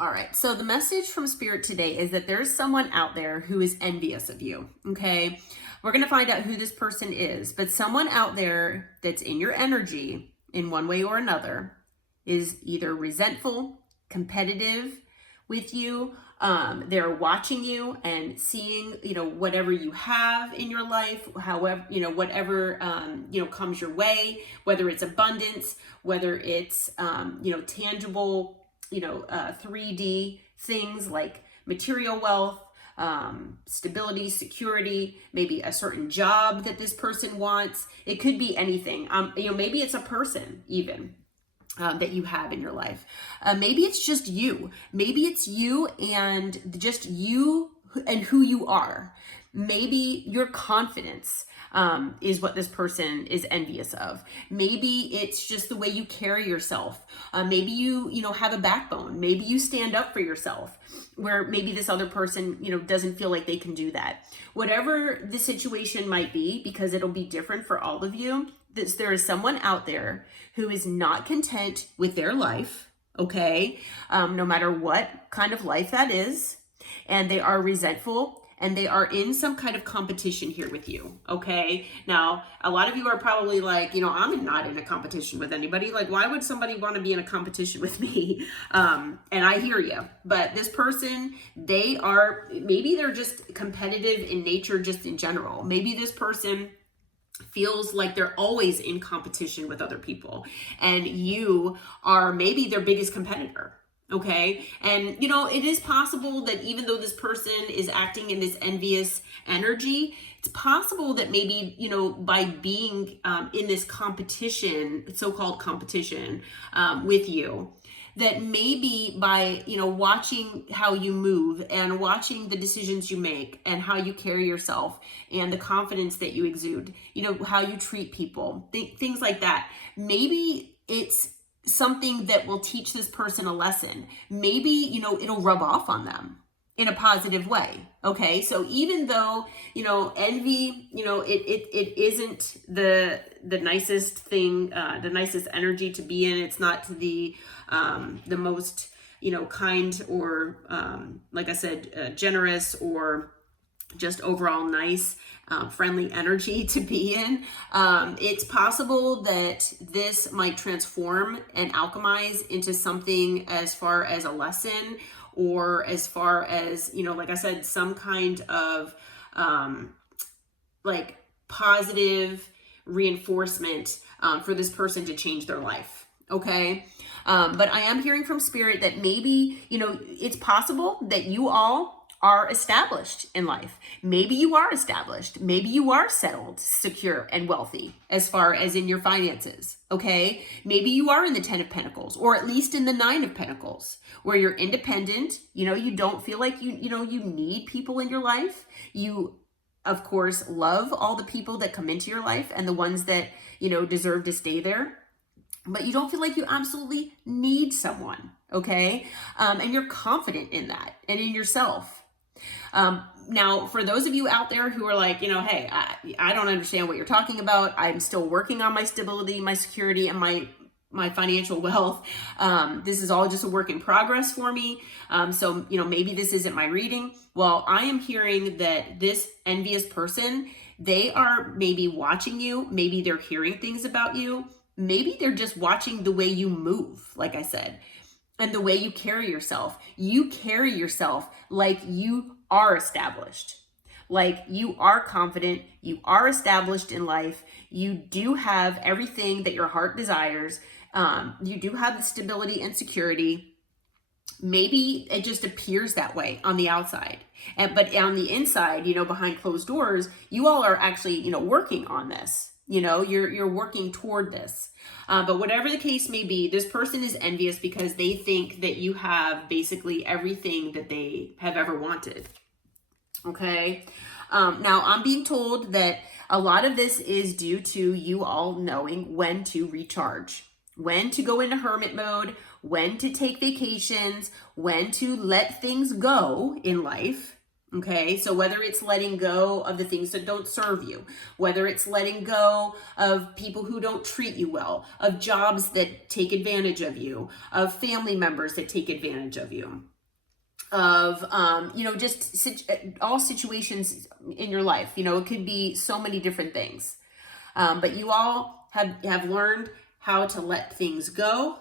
All right, so the message from Spirit today is that there's someone out there who is envious of you, okay? We're going to find out who this person is, but someone out there that's in your energy in one way or another is either resentful, competitive with you. They're watching you and seeing, whatever you have in your life, however, whatever, comes your way, whether it's abundance, whether it's, tangible, 3D things like material wealth, stability, security, maybe a certain job that this person wants. It could be anything. Maybe it's a person even. That you have in your life. Maybe it's just you. Maybe it's you and just you and who you are. Maybe your confidence is what this person is envious of. Maybe it's just the way you carry yourself. Maybe you have a backbone. Maybe you stand up for yourself, where maybe this other person, doesn't feel like they can do that. Whatever the situation might be, because it'll be different for all of you, there is someone out there who is not content with their life, okay? No matter what kind of life that is, and they are resentful, and they are in some kind of competition here with you, okay? Now, a lot of you are probably like, I'm not in a competition with anybody. Like, why would somebody want to be in a competition with me? And I hear you. But this person, maybe they're just competitive in nature, just in general. Maybe this person feels like they're always in competition with other people, and you are maybe their biggest competitor. Okay. And, it is possible that even though this person is acting in this envious energy, it's possible that maybe, by being in this competition, so-called competition with you, that maybe by, watching how you move and watching the decisions you make and how you carry yourself and the confidence that you exude, how you treat people, things like that, maybe it's something that will teach this person a lesson. Maybe, it'll rub off on them in a positive way. Okay. So even though, envy, it isn't the nicest thing, the nicest energy to be in. It's not the most, kind or, like I said, generous or just overall nice, friendly energy to be in. It's possible that this might transform and alchemize into something as far as a lesson, or as far as, like I said, some kind of like positive reinforcement for this person to change their life. Okay. But I am hearing from Spirit that maybe, it's possible that you all are established in life. Maybe you are established. Maybe you are settled, secure, and wealthy as far as in your finances. Okay. Maybe you are in the 10 of Pentacles, or at least in the 9 of Pentacles, where you're independent. You don't feel like you need people in your life. You, of course, love all the people that come into your life and the ones that, deserve to stay there. But you don't feel like you absolutely need someone, okay? And you're confident in that and in yourself. Now, for those of you out there who are like, hey, I don't understand what you're talking about. I'm still working on my stability, my security, and my financial wealth. This is all just a work in progress for me. So, maybe this isn't my reading. Well, I am hearing that this envious person, they are maybe watching you. Maybe they're hearing things about you. Maybe they're just watching the way you move, like I said, and the way you carry yourself. You carry yourself like you are established, like you are confident, you are established in life. You do have everything that your heart desires. You do have the stability and security. Maybe it just appears that way on the outside. But on the inside, behind closed doors, you all are actually, working on this. You're working toward this. But whatever the case may be, this person is envious because they think that you have basically everything that they have ever wanted. Okay. Now I'm being told that a lot of this is due to you all knowing when to recharge, when to go into hermit mode, when to take vacations, when to let things go in life. Okay, so whether it's letting go of the things that don't serve you, whether it's letting go of people who don't treat you well, of jobs that take advantage of you, of family members that take advantage of you, of, all situations in your life. It could be so many different things. But you all have learned how to let things go.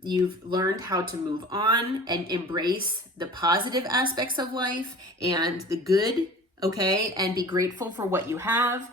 You've learned how to move on and embrace the positive aspects of life and the good, okay? And be grateful for what you have.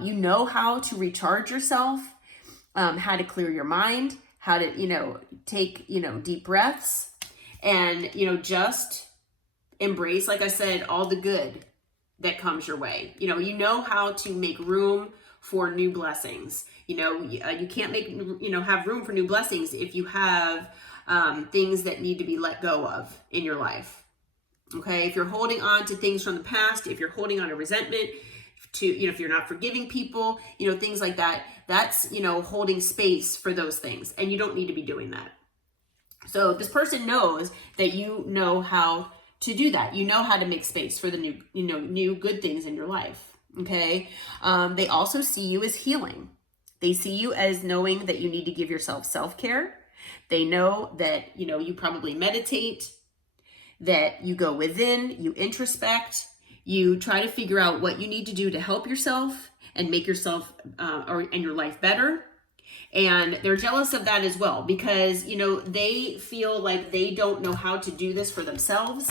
You know how to recharge yourself, how to clear your mind, how to, take, deep breaths and, just embrace, like I said, all the good that comes your way. You know how to make room for new blessings. You can't have room for new blessings if you have things that need to be let go of in your life. Okay, if you're holding on to things from the past, if you're holding on to resentment, if you're not forgiving people, things like that, that's, holding space for those things, and you don't need to be doing that. So this person knows that you know how to do that. You know how to make space for the new good things in your life. Okay. They also see you as healing. They see you as knowing that you need to give yourself self-care. They know that, you probably meditate, that you go within, you introspect, you try to figure out what you need to do to help yourself and make yourself and your life better. And they're jealous of that as well because, they feel like they don't know how to do this for themselves.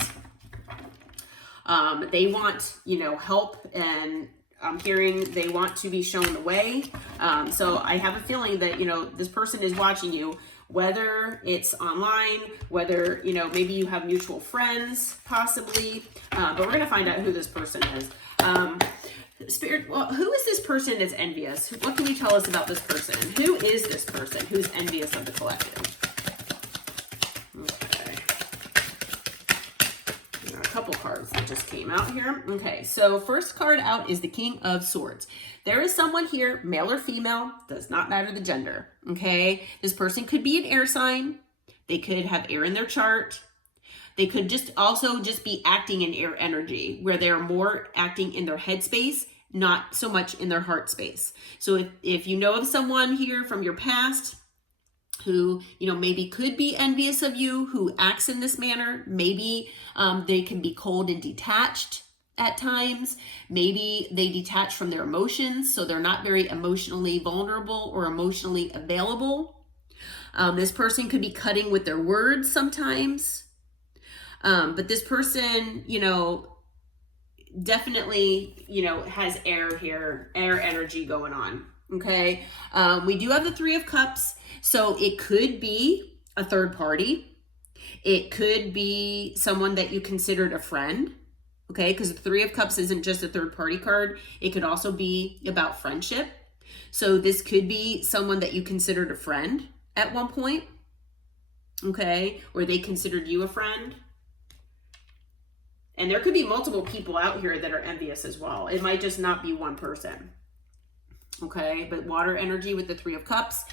They want, help, and I'm hearing they want to be shown the way. So I have a feeling that, this person is watching you, whether it's online, whether, maybe you have mutual friends, possibly, but we're going to find out who this person is. Spirit, well, who is this person that's envious? What can you tell us about this person? Who is this person who's envious of the collective? Okay. There are a couple cards that just came out here. Okay, so first card out is the King of Swords. There is someone here, male or female, does not matter the gender, okay? This person could be an air sign. They could have air in their chart. They could also be acting in air energy, where they're more acting in their head space, not so much in their heart space. So if you know of someone here from your past who, maybe could be envious of you, who acts in this manner, maybe they can be cold and detached at times. Maybe they detach from their emotions, so they're not very emotionally vulnerable or emotionally available. This person could be cutting with their words sometimes. But this person, definitely, has air here, air energy going on. Okay. We do have the Three of Cups. So it could be a third party. It could be someone that you considered a friend. Okay. Because the Three of Cups isn't just a third party card. It could also be about friendship. So this could be someone that you considered a friend at one point. Okay. Or they considered you a friend. And there could be multiple people out here that are envious as well. It might just not be one person. Okay, but water energy with the Three of Cups.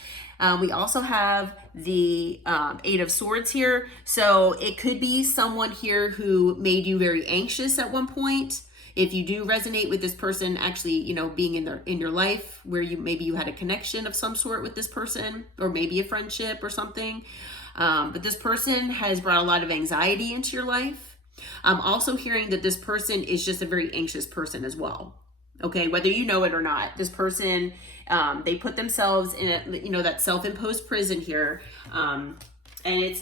We also have the Eight of Swords here. So it could be someone here who made you very anxious at one point. If you do resonate with this person actually, being in your life where maybe you had a connection of some sort with this person, or maybe a friendship or something. But this person has brought a lot of anxiety into your life. I'm also hearing that this person is just a very anxious person as well. Okay, whether you know it or not, this person, they put themselves in that self-imposed prison here. And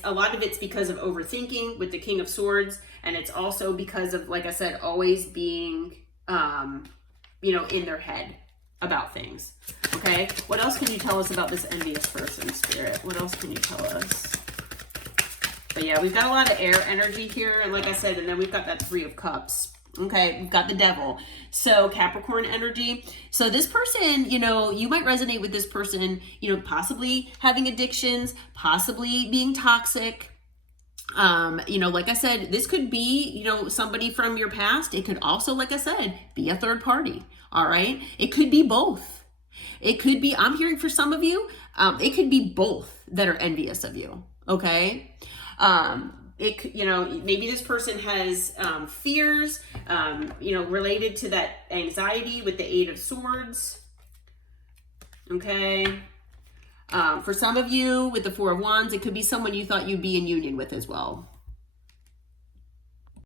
a lot of it's because of overthinking with the King of Swords. And it's also because of, like I said, always being, in their head about things. Okay, what else can you tell us about this envious person, Spirit? What else can you tell us? But yeah, we've got a lot of air energy here. And like I said, and then we've got that Three of Cups. Okay, we've got the Devil. So Capricorn energy. So this person, you might resonate with this person, possibly having addictions, possibly being toxic. Like I said, this could be, somebody from your past. It could also, like I said, be a third party. All right. It could be both. It could be, I'm hearing for some of you, it could be both that are envious of you. Okay. you know, maybe this person has fears, you know, related to that anxiety with the Eight of Swords. Okay. For some of you with the Four of Wands, it could be someone you thought you'd be in union with as well.